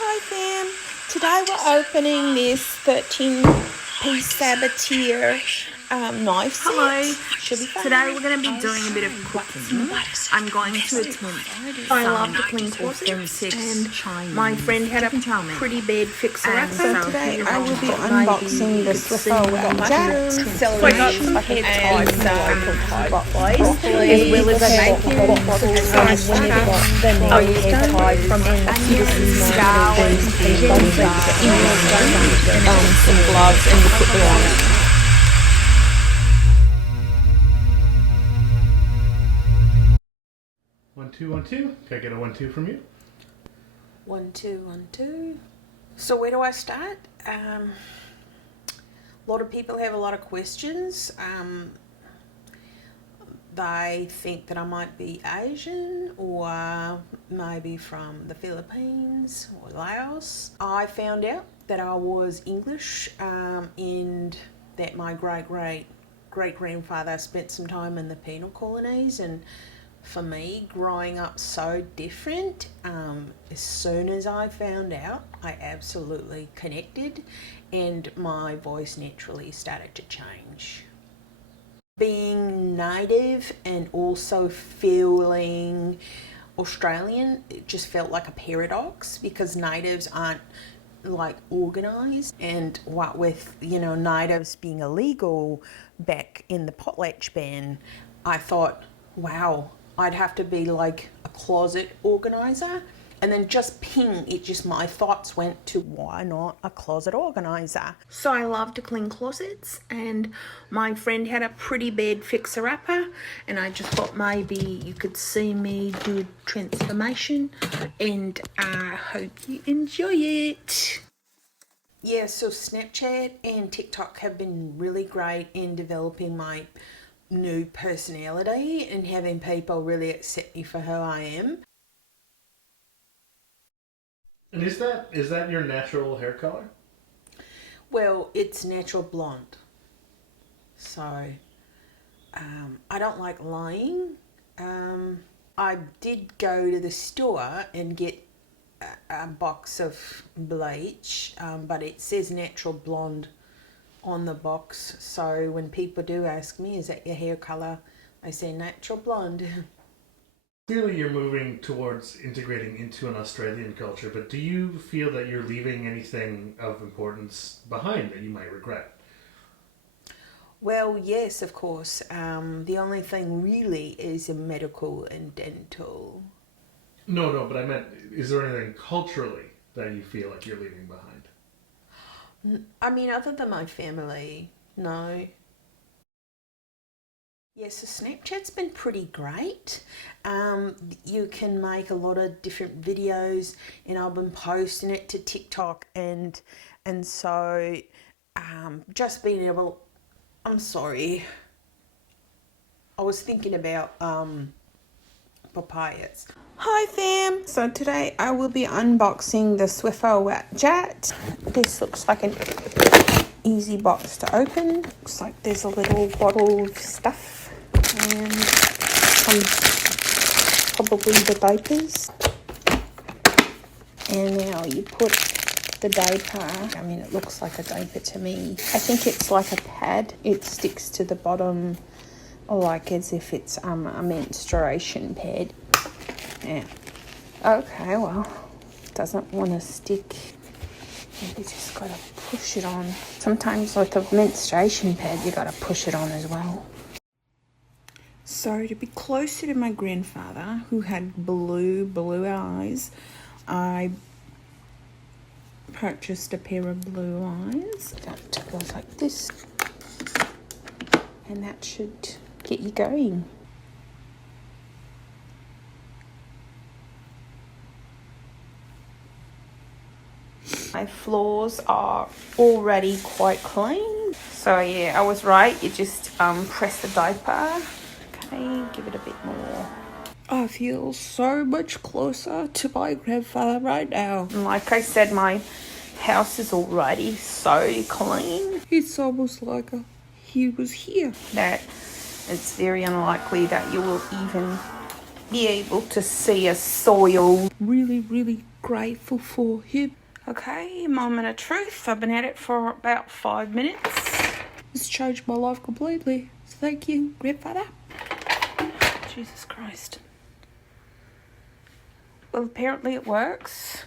Hi fam, today we're opening this 13-piece Sabatier knife set. Hello, Should be fun. today we're going to be doing a bit of cooking. I'm going to attempt some authentic Chinese. My friend had a pretty bad fixer-up, so today I will be unboxing the Swiffer Jet, celery, and broccoli, as well as bacon, from some gloves, and you put them on. One, two, 1, 2. Can I get a 1, 2 from you? 1, 2, 1, 2. So where do I start? A lot of people have a lot of questions. They think that I might be Asian or maybe from the Philippines or Laos. I found out that I was English and that my great-grandfather spent some time in the penal colonies, and for me, growing up so different, as soon as I found out, I absolutely connected and my voice naturally started to change. Being native and also feeling Australian, it just felt like a paradox because natives aren't like organised, and what with, you know, natives being illegal back in the potlatch ban, I thought, wow, I'd have to be like a closet organizer. And then just ping, my thoughts went to why not a closet organizer. So I love to clean closets, and my friend had a pretty bad fixer-upper, and I just thought maybe you could see me do transformation, and I hope you enjoy it. Yeah, so Snapchat and TikTok have been really great in developing my new personality and having people really accept me for who I am. And is that your natural hair color? Well, it's natural blonde. So, I don't like lying. I did go to the store and get a box of bleach, but it says natural blonde on the box. So when people do ask me, is that your hair color? I say natural blonde. Clearly you're moving towards integrating into an Australian culture, but do you feel that you're leaving anything of importance behind that you might regret? Well, yes, of course. The only thing really is medical and dental. No, but I meant, is there anything culturally that you feel like you're leaving behind? I mean, other than my family, no. Yes, so Snapchat's been pretty great. You can make a lot of different videos, and I've been posting it to TikTok, and so just being able. I'm sorry. I was thinking about papayas. Hi fam! So today I will be unboxing the Swiffer Wet Jet. This looks like an easy box to open. Looks like there's a little bottle of stuff and probably the diapers. And now you put the diaper. I mean, it looks like a diaper to me. I think it's like a pad. It sticks to the bottom, like as if it's a menstruation pad. Yeah. Okay, well, doesn't want to stick. Maybe just gotta push it on. Sometimes with a menstruation pad, you gotta push it on as well. So to be closer to my grandfather, who had blue eyes, I purchased a pair of blue eyes. That goes like this, and that should get you going. My floors are already quite clean. So yeah, I was right. You just press the diaper. Okay, give it a bit more. I feel so much closer to my grandfather right now. And like I said, my house is already so clean. It's almost like he was here. That it's very unlikely that you will even be able to see a soil. Really, really grateful for him. Okay, moment of truth. I've been at it for about 5 minutes. It's changed my life completely. So thank you, grandfather. Jesus Christ. Well, apparently it works.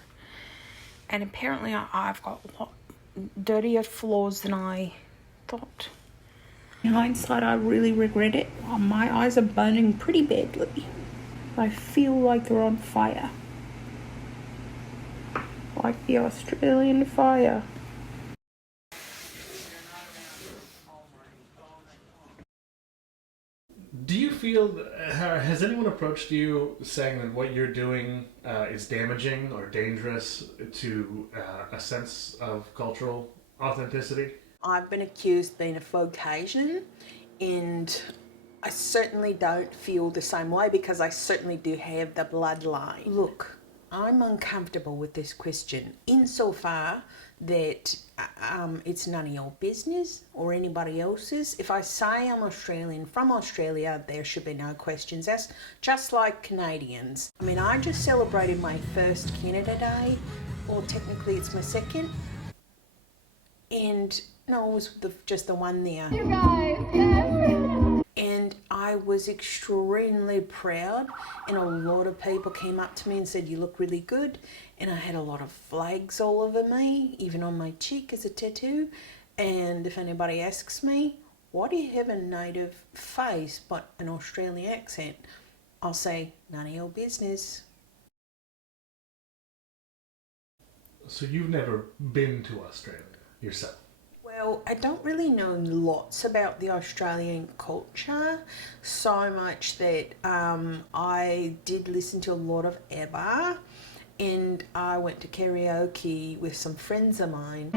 And apparently I've got a lot dirtier floors than I thought. In hindsight, I really regret it. My eyes are burning pretty badly. I feel like they're on fire. Like the Australian fire. Do you feel, has anyone approached you saying that what you're doing is damaging or dangerous to a sense of cultural authenticity? I've been accused of being a Fauxcasian, and I certainly don't feel the same way because I certainly do have the bloodline. Look, I'm uncomfortable with this question insofar that it's none of your business or anybody else's. If I say I'm Australian from Australia, there should be no questions asked, just like Canadians. I mean, I just celebrated my first Canada Day, or technically it's my second, and no, it was just the one there. You guys, yes. And I was extremely proud, and a lot of people came up to me and said, you look really good. And I had a lot of flags all over me, even on my cheek as a tattoo. And if anybody asks me, why do you have a native face but an Australian accent? I'll say, none of your business. So you've never been to Australia yourself? Well, I don't really know lots about the Australian culture, so much that I did listen to a lot of ABBA, and I went to karaoke with some friends of mine.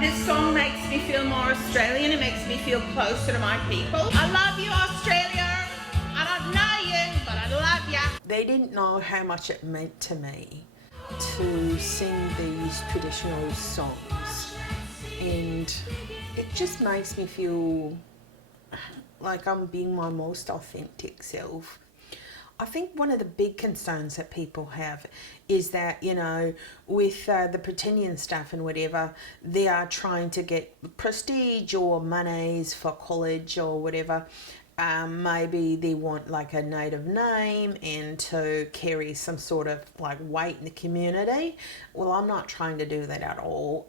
This song makes me feel more Australian. It makes me feel closer to my people. I love you, Australia. I don't know you, but I love ya. They didn't know how much it meant to me to sing these traditional songs, and it just makes me feel like I'm being my most authentic self. I think one of the big concerns that people have is that, you know, with the pretending stuff and whatever, they are trying to get prestige or monies for college or whatever. Maybe they want like a native name and to carry some sort of like weight in the community. Well, I'm not trying to do that at all.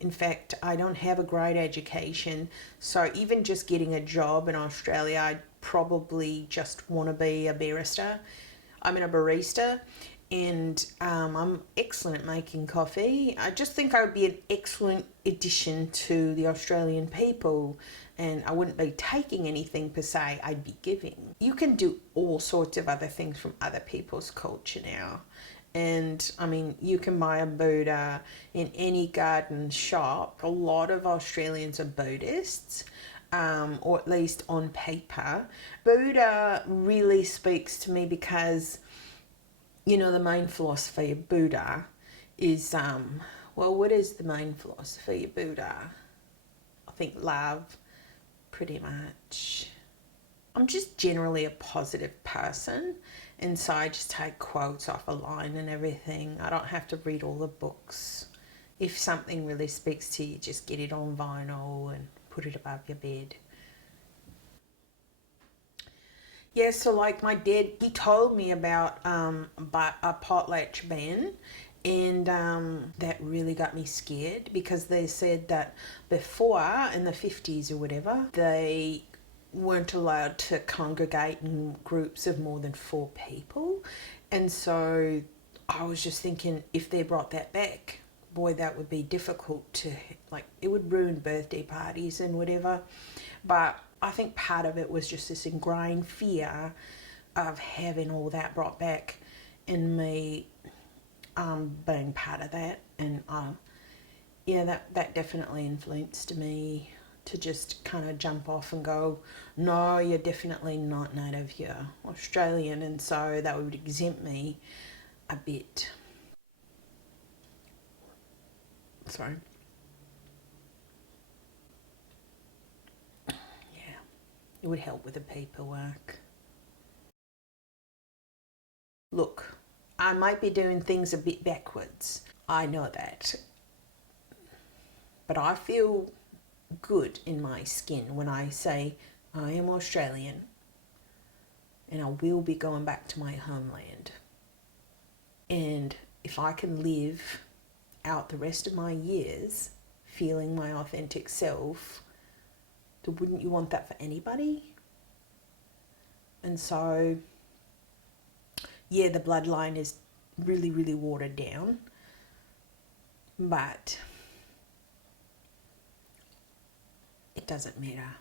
In fact, I don't have a great education, so even just getting a job in Australia, I probably just want to be a barista. I'm a barista, and I'm excellent at making coffee. I just think I would be an excellent addition to the Australian people, and I wouldn't be taking anything per se, I'd be giving. You can do all sorts of other things from other people's culture now. And I mean, you can buy a Buddha in any garden shop. A lot of Australians are Buddhists, or at least on paper. Buddha really speaks to me because, you know, the main philosophy of Buddha is, well, what is the main philosophy of Buddha? I think love, pretty much. I'm just generally a positive person, and so I just take quotes off a line and everything. I don't have to read all the books. If something really speaks to you, just get it on vinyl and put it above your bed. Yeah, so like my dad, he told me about a potlatch ban, and that really got me scared because they said that before, in the 50s or whatever, they weren't allowed to congregate in groups of more than 4 people. And so I was just thinking, if they brought that back, boy, that would be difficult to, like, it would ruin birthday parties and whatever. But I think part of it was just this ingrained fear of having all that brought back, and me being part of that. And yeah, that definitely influenced me to just kind of jump off and go, no, you're definitely not native, you're Australian. And so that would exempt me a bit. Sorry. Yeah, it would help with the paperwork. Look, I might be doing things a bit backwards. I know that. But I feel good in my skin when I say I am Australian and I will be going back to my homeland. And if I can live out the rest of my years feeling my authentic self, then wouldn't you want that for anybody? And so, yeah, the bloodline is really, really watered down, but it doesn't matter.